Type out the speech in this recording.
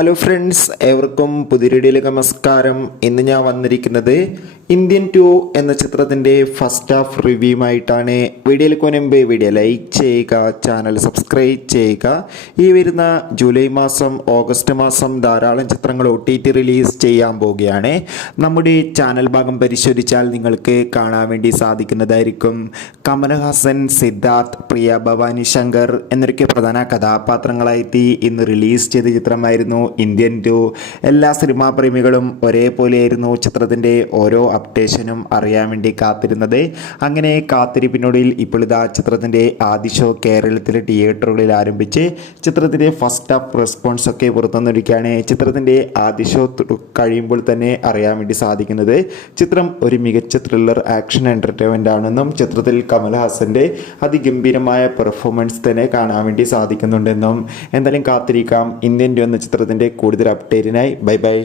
Hello friends, ഏവർക്കും പുതിയ വീഡിയോയിലേക്ക് നമസ്കാരം. ഇന്ന് ഞാൻ വന്നിരിക്കുന്നത് ഇന്ത്യൻ 2 എന്ന ചിത്രത്തിൻ്റെ ഫസ്റ്റ് ഹാഫ് റിവ്യൂമായിട്ടാണ്. വീഡിയോയിലേക്ക് മുൻപ് വീഡിയോ ലൈക്ക് ചെയ്യുക, ചാനൽ സബ്സ്ക്രൈബ് ചെയ്യുക. ഈ വരുന്ന ജൂലൈ മാസം, ഓഗസ്റ്റ് മാസം ധാരാളം ചിത്രങ്ങൾ OTT റിലീസ് ചെയ്യാൻ പോവുകയാണ്. നമ്മുടെ ചാനൽ ഭാഗം പരിശോധിച്ചാൽ നിങ്ങൾക്ക് കാണാൻ വേണ്ടി സാധിക്കുന്നതായിരിക്കും. കമൽഹാസൻ, സിദ്ധാർത്ഥ്, പ്രിയ ഭവാനി ശങ്കർ എന്നൊക്കെ പ്രധാന കഥാപാത്രങ്ങളായിട്ട് ഇന്ന് റിലീസ് ചെയ്ത ചിത്രമായിരുന്നു ഇന്ത്യൻ 2. എല്ലാ സിനിമാ പ്രേമികളും ഒരേപോലെയായിരുന്നു ചിത്രത്തിൻ്റെ ഓരോ അപ്ഡേഷനും അറിയാൻ വേണ്ടി കാത്തിരുന്നത്. അങ്ങനെ കാത്തിരിപ്പിനൊടുവിൽ ഇപ്പോൾ ഇതാ ചിത്രത്തിൻ്റെ ആദ്യ ഷോ കേരളത്തിലെ തിയേറ്ററുകളിൽ ആരംഭിച്ച് ചിത്രത്തിൻ്റെ ഫസ്റ്റ് ഹാഫ് റെസ്പോൺസ് ഒക്കെ പുറത്തുവന്നിരിക്കുകയാണ്. ചിത്രത്തിൻ്റെ ആദ്യ ഷോ കഴിയുമ്പോൾ തന്നെ അറിയാൻ വേണ്ടി സാധിക്കുന്നത് ചിത്രം ഒരു മികച്ച ത്രില്ലർ ആക്ഷൻ എൻ്റർടൈൻമെൻ്റ് ആണെന്നും ചിത്രത്തിൽ കമൽഹാസൻ്റെ അതിഗംഭീരമായ പെർഫോമൻസ് തന്നെ കാണാൻ വേണ്ടി സാധിക്കുന്നുണ്ടെന്നും. എന്തായാലും കാത്തിരിക്കാം ഇന്ത്യൻ 2 എന്ന ചിത്രത്തിൻ്റെ കൂടുതൽ അപ്ഡേറ്റിനായി. Bye bye.